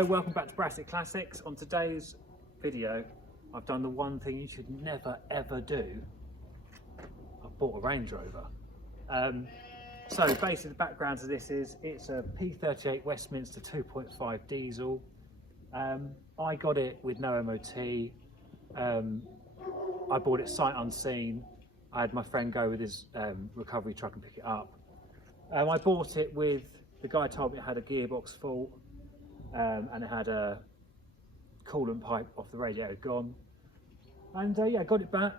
Hello, welcome back to Brassic Classics. On today's video, I've done the one thing you should never ever do. I've bought a Range Rover. So basically the background to this is, it's a p38 Westminster 2.5 diesel. I got it with no MOT. I bought it sight unseen. I had my friend go with his recovery truck and pick it up. I bought it with, the guy told me it had a gearbox fault. And it had a coolant pipe off the radiator gone, and yeah, I got it back,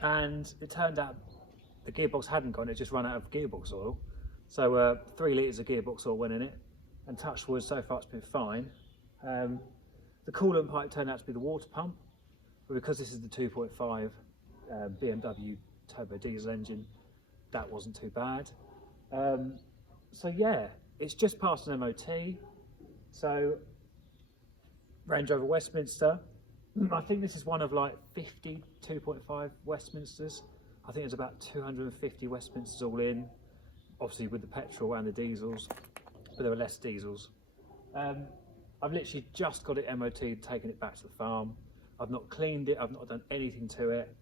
and it turned out the gearbox hadn't gone, it just run out of gearbox oil. So 3 litres of gearbox oil went in it, and touch wood, so far it's been fine. The coolant pipe turned out to be the water pump, but because this is the 2.5 BMW turbo diesel engine, that wasn't too bad. So yeah, it's just passed an MOT. So, Range Rover Westminster, I think this is one of like 50 2.5 Westminsters. I think there's about 250 Westminsters all in, obviously with the petrol and the diesels, but there are less diesels. I've literally just got it MOT'd, taken it back to the farm. I've not cleaned it, I've not done anything to it.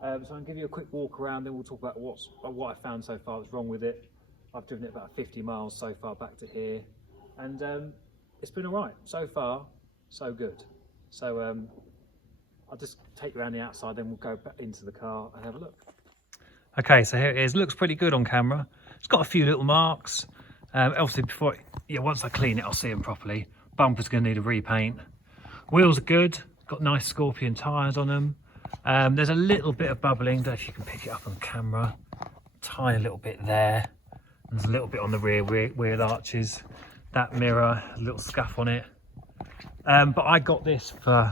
So I'm going to give you a quick walk around, then we'll talk about what I found so far that's wrong with it. I've driven it about 50 miles so far back to here, and it's been all right so far, so good. So I'll just take you around the outside, then we'll go back into the car and have a look. Okay, so here it is. Looks pretty good on camera. It's got a few little marks. Obviously, once I clean it, I'll see them properly. Bumper's going to need a repaint. Wheels are good. Got nice Scorpion tyres on them. There's a little bit of bubbling. Don't know if you can pick it up on camera. Tiny little bit there. And there's a little bit on the rear wheel arches. That mirror, a little scuff on it. But I got this for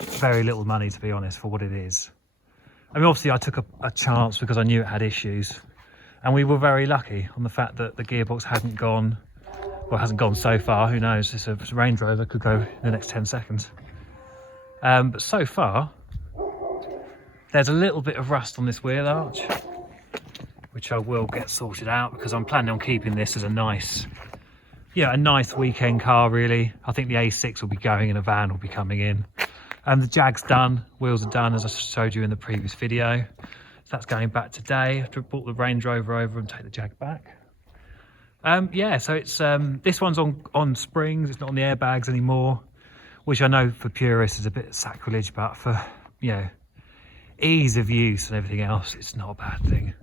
very little money, to be honest, for what it is. I mean, obviously I took a chance because I knew it had issues, and we were very lucky on the fact that the gearbox hadn't gone, well, hasn't gone so far. Who knows? This Range Rover could go in the next 10 seconds. But so far, there's a little bit of rust on this wheel arch, which I will get sorted out because I'm planning on keeping this as a nice weekend car, really. I think the A6 will be going and a van will be coming in. The Jag's done, wheels are done, as I showed you in the previous video. So that's going back today after I brought the Range Rover over and take the Jag back. Yeah, so it's this one's on springs, it's not on the airbags anymore, which I know for purists is a bit sacrilege, but for, ease of use and everything else, it's not a bad thing.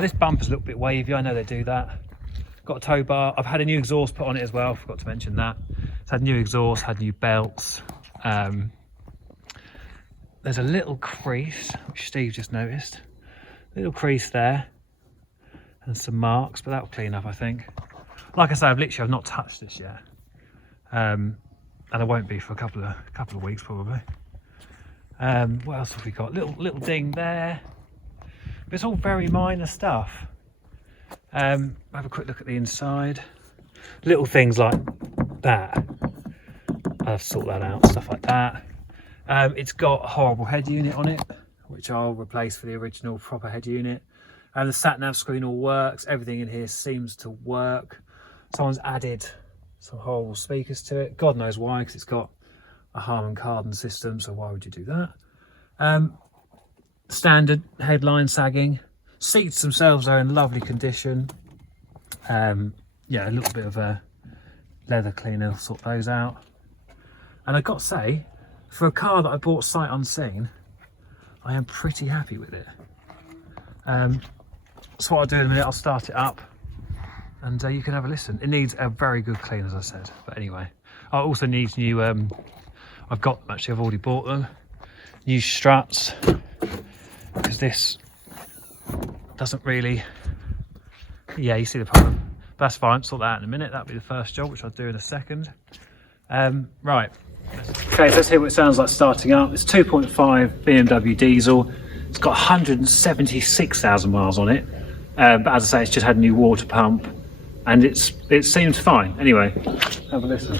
This bumper's a little bit wavy, I know they do that. Got a tow bar. I've had a new exhaust put on it as well, forgot to mention that. It's had new exhaust, had new belts. There's a little crease, which Steve just noticed. Little crease there. And some marks, but that'll clean up, I think. Like I say, I've not touched this yet. And I won't be for a couple of weeks probably. What else have we got? Little ding there. But it's all very minor stuff. Have a quick look at the inside. Little things like that. I'll sort that out, stuff like that. It's got a horrible head unit on it, which I'll replace for the original proper head unit. The sat-nav screen all works. Everything in here seems to work. Someone's added some horrible speakers to it. God knows why, because it's got a Harman Kardon system, so why would you do that? Standard headline sagging. Seats themselves are in lovely condition. Yeah, a little bit of a leather cleaner, sort those out. And I've got to say, for a car that I bought sight unseen, I am pretty happy with it. So what I'll do in a minute, I'll start it up and you can have a listen. It needs a very good clean, as I said. But anyway, I also need new, I've already bought them, new struts, because this doesn't really, you see the problem. But that's fine, sort that out in a minute. That'll be the first job, which I'll do in a second. Right. Okay, so let's hear what it sounds like starting up. It's 2.5 BMW diesel. It's got 176,000 miles on it. But as I say, it's just had a new water pump and it seems fine. Anyway, have a listen.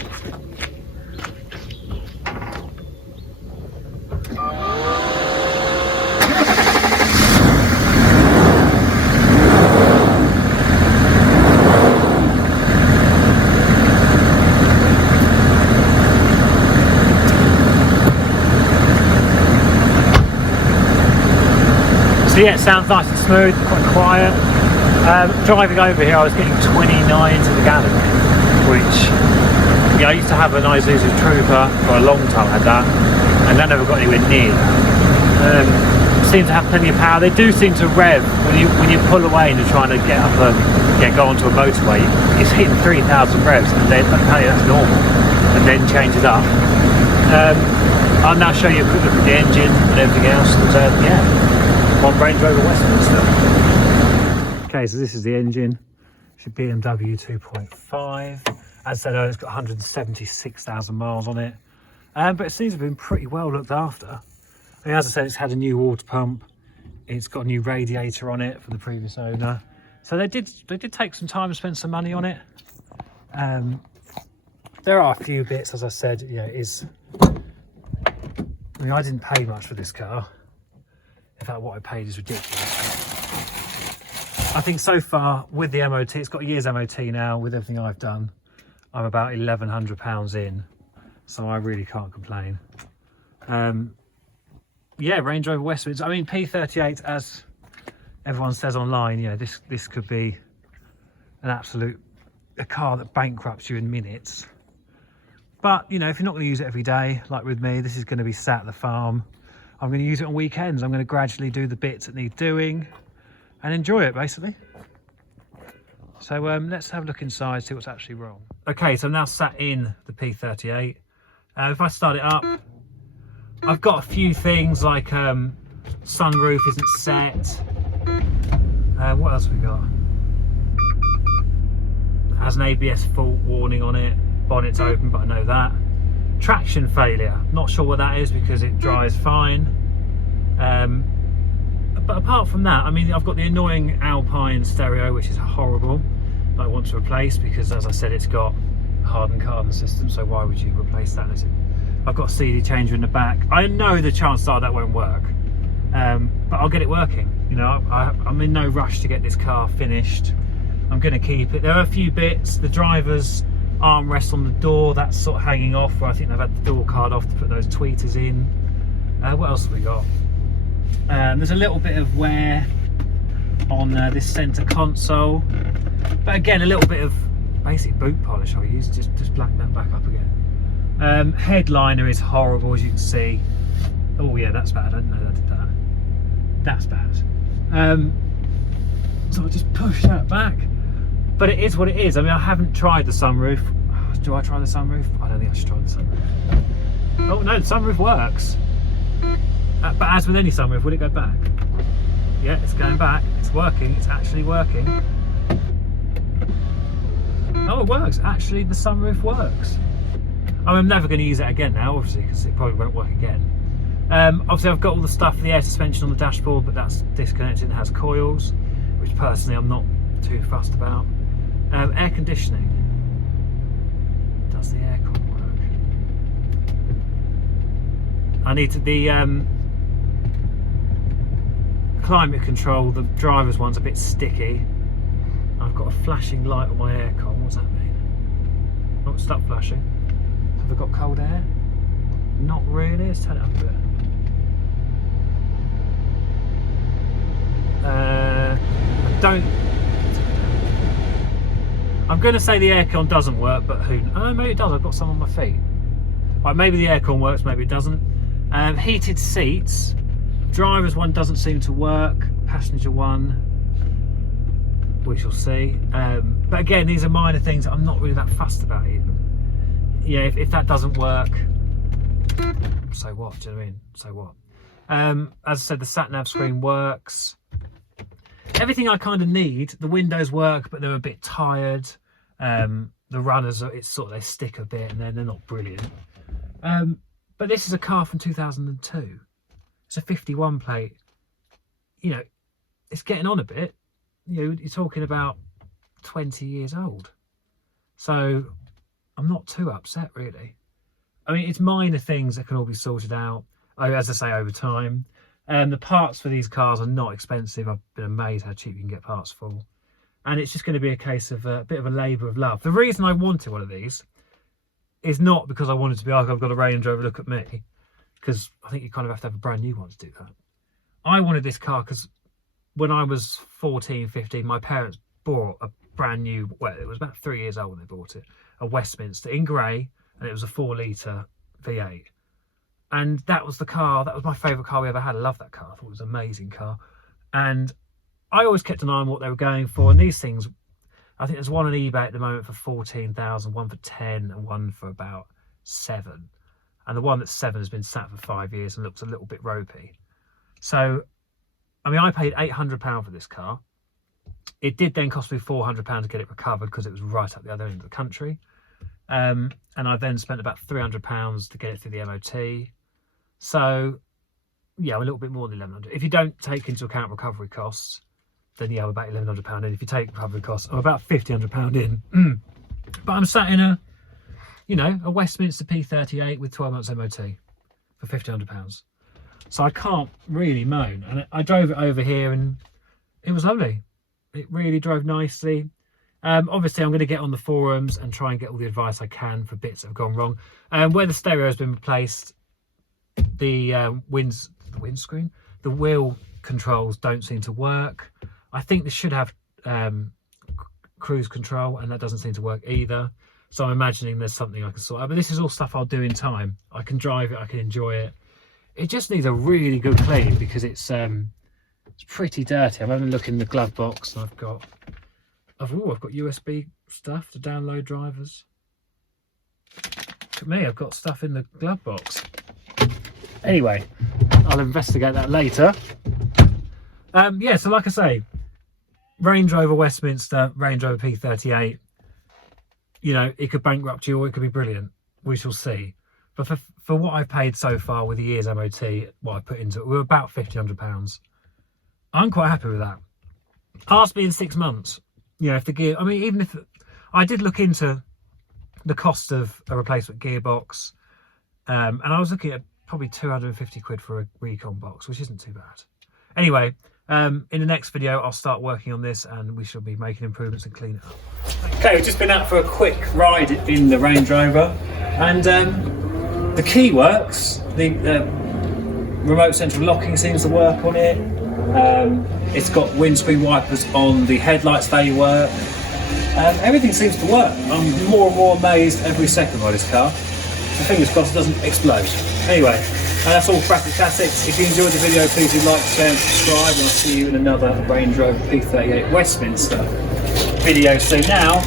So yeah, it sounds nice and smooth, quite quiet. Driving over here, I was getting 29 to the gallon, which, yeah, I used to have an Isuzu Trooper for a long time. I had that, and I never got anywhere near that. Seem to have plenty of power. They do seem to rev when you pull away and you're trying to get up go onto a motorway. It's hitting 3,000 revs, and then apparently that's normal, and then changes up. I'll now show you a quick look at the engine and everything else, and yeah, on Range Rover Westminster. Okay, so this is the engine. It's a BMW 2.5. As I said, it's got 176,000 miles on it, but it seems to have been pretty well looked after. I mean, as I said, it's had a new water pump. It's got a new radiator on it for the previous owner. So they did take some time and spend some money on it. There are a few bits, as I said, you know, I mean, I didn't pay much for this car. In fact, what I paid is ridiculous. I think so far with the MOT, it's got a year's MOT now. With everything I've done, I'm about £1,100 in, so I really can't complain. Yeah, Range Rover Westminster. I mean, P38, as everyone says online, you know, this could be a car that bankrupts you in minutes. But, you know, if you're not going to use it every day, like with me, this is going to be sat at the farm. I'm going to use it on weekends. I'm going to gradually do the bits that need doing and enjoy it, basically. So let's have a look inside, see what's actually wrong. Okay, so I'm now sat in the P38. If I start it up, I've got a few things like sunroof isn't set. What else have we got? It has an ABS fault warning on it. Bonnet's open, but I know that. Traction failure. Not sure what that is because it drives fine. But apart from that, I mean, I've got the annoying Alpine stereo, which is horrible, that I want to replace because, as I said, it's got a hardened carbon system. So why would you replace that? I've got a CD changer in the back. I know the chances are that won't work, but I'll get it working. You know, I'm in no rush to get this car finished. I'm going to keep it. There are a few bits. The driver's armrest on the door, that's sort of hanging off, where I think they've had the door card off to put those tweeters in. What else have we got? There's a little bit of wear on this centre console, but again, a little bit of basic boot polish I'll use, just blacken that back up again. Headliner is horrible, as you can see. Oh yeah, that's bad. I didn't know that did that. That's bad. So I'll just push that back. But it is what it is. I mean, I haven't tried the sunroof. Do I try the sunroof? I don't think I should try the sunroof. Oh no, the sunroof works. But as with any sunroof, will it go back? Yeah, it's going back. It's working. It's actually working. Oh, it works. Actually, the sunroof works. I'm never going to use it again now, obviously, because it probably won't work again. Obviously, I've got all the stuff for the air suspension on the dashboard, but that's disconnected and has coils, which personally I'm not too fussed about. Air conditioning. Does the aircon work? I need to, the climate control, the driver's one's a bit sticky. I've got a flashing light on my aircon. What's that mean? Oh, stop flashing. Have I got cold air? Not really. Let's turn it up a bit. I don't. I'm going to say the aircon doesn't work, but who? Oh, maybe it does. I've got some on my feet. Right, maybe the aircon works, maybe it doesn't. Heated seats. Driver's one doesn't seem to work. Passenger one, we shall see. But again, these are minor things I'm not really that fussed about even. Yeah, if that doesn't work, so what? Do you know what I mean? So what? As I said, the sat-nav screen works. Everything I kind of need. The windows work, but they're a bit tired. The runners, it's sort of, they stick a bit and they're not brilliant. But this is a car from 2002. It's a 51 plate. You know, it's getting on a bit. You know, you're talking about 20 years old. So I'm not too upset, really. I mean, it's minor things that can all be sorted out, as I say, over time. The parts for these cars are not expensive. I've been amazed how cheap you can get parts for. And it's just going to be a case of a bit of a labour of love. The reason I wanted one of these is not because I wanted to be like, I've got a Range Rover, look at me. Because I think you kind of have to have a brand new one to do that. I wanted this car because when I was 14, 15, my parents bought a brand new, well, it was about 3 years old when they bought it, a Westminster in grey, and it was a 4-litre V8. And that was the car, that was my favourite car we ever had. I love that car, I thought it was an amazing car. And I always kept an eye on what they were going for, and these things, I think there's one on eBay at the moment for 14,000, one for 10, and one for about 7. And the one that's 7 has been sat for 5 years and looks a little bit ropey. So, I mean, I paid £800 for this car. It did then cost me £400 to get it recovered because it was right up the other end of the country. And I then spent about £300 to get it through the MOT. So, yeah, a little bit more than £1,100. If you don't take into account recovery costs, then yeah, I'm about £1,100 in. If you take recovery costs, I'm about £1,500 in. But I'm sat in a, you know, a Westminster P38 with 12 months MOT for £1,500. So I can't really moan. And I drove it over here and it was lovely. It really drove nicely. Obviously, I'm going to get on the forums and try and get all the advice I can for bits that have gone wrong. Where the stereo has been replaced, the windscreen, the wheel controls don't seem to work. I think this should have cruise control, and that doesn't seem to work either. So I'm imagining there's something I can sort out. But this is all stuff I'll do in time. I can drive it, I can enjoy it. It just needs a really good clean because it's pretty dirty. I'm having a look in the glove box, and I've got USB stuff to download drivers. Look at me, I've got stuff in the glove box. Anyway, I'll investigate that later. Yeah, so like I say, Range Rover Westminster, Range Rover P38, you know, it could bankrupt you or it could be brilliant. We shall see. But for what I've paid so far with the year's MOT, what I put into it, we're about £1,500. I'm quite happy with that. Ask me in 6 months, you know, if the gear, I mean, even if I did look into the cost of a replacement gearbox, and I was looking at probably 250 quid for a recon box, which isn't too bad. Anyway, in the next video, I'll start working on this and we shall be making improvements and clean it up. Okay, we've just been out for a quick ride in the Range Rover, and the key works. The remote central locking seems to work on it. It's got windscreen wipers on the headlights, they work. Everything seems to work. I'm more and more amazed every second by this car. So fingers crossed it doesn't explode. Anyway, that's all Brassic Classics. If you enjoyed the video, please do like, share and subscribe, and I'll see you in another Range Rover P38 Westminster video. So now,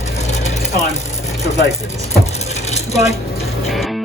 time to replace it. Goodbye.